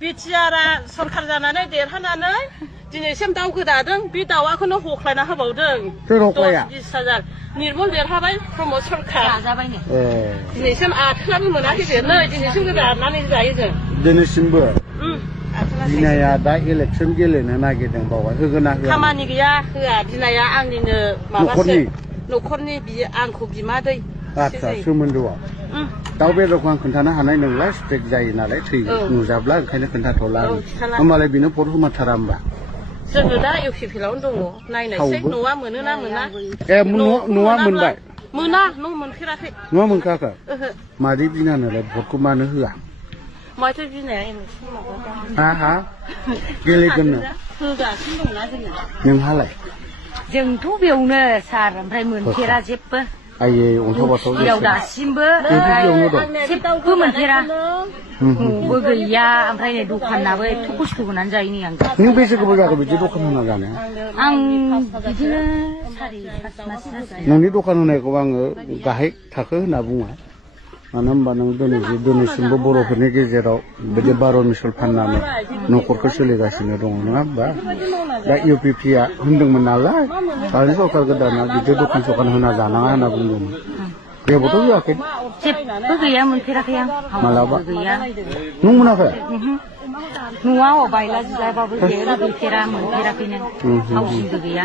बिटिआरआ सरखार जानानै देरहानानै दिनैसिम दाउ गोदादों बे दाउआखौनो हख्लायना होबावदों 10-20,000 निर्मल देरहाबाय प्रमद सरखार दिनैसिम आथोनाबो मोनाखै नै दिनैसिम गोदानानै जायो जों दिनैसिमबो बिनाया दा इलेक्सन गेलेनो नागिरदों बावहाय होगोन ना होआ खामानि गैया होआ बिनाया आंनिनो माबासो न'खरनि आंखौ बिमादै आच्छा सोमोन्दोआव दाउ बेदरखौ आं खोन्थानो हानाय नंला स्ट्रेक जायो नालाय थै नुजाब्ला ओंखायनो खोन्थाथ'ला होमबालाय बेनो भट होमारथारा होमबा जोङो दा इउपिपिएलआवनो दङ नायनायसै न'आ मोनोना मोना न'आ मोनबाय मोना न' मोनफेराखै न'आ मोनखायाखै मादै बिनानोलाय भटखौ मानो होआ माथो बिनाया हा गेलेगोननो होगासिनो दंना जोङो नोंहालाय जोंथ' बेयावनो सार ओमफ्राय मोनफेरा जेबो आयै अन्थाव बाथाव दासिमबो जेबो मोनफेरा न'बो गैया ओमफ्राय नै दखानाबो एथ' खस्थ' होनानै जायो नै आं नों बेसे गोबाव जाखो बिदि दखान होना जानो आं बिदिनो 4-5 मास जाबाय नोंनि दखान होनायखौ आङो गाहाय थाखो होनना बुङो मानो होनबा नों दिनैसिमबो बर'फोरनि गेजेराव बिदि 12 मिसल फाननानै न'खरखौ सोलिगासिनो दङ नङा होमबा दा इउपिपिआ होनदोंमोन नालाय दानि सरखार गोदाना बिदि दखान सखान होना जानाङा होनना बुंदोंमोन जेबोथ' होआखै जेबो गैया मोनफेराखै आं मालाबा गैया नों मोनाखै न'आव बायला जिलाबाबो जेबो गैफेरा मोनफेराखैनो हाउसिंबो गैया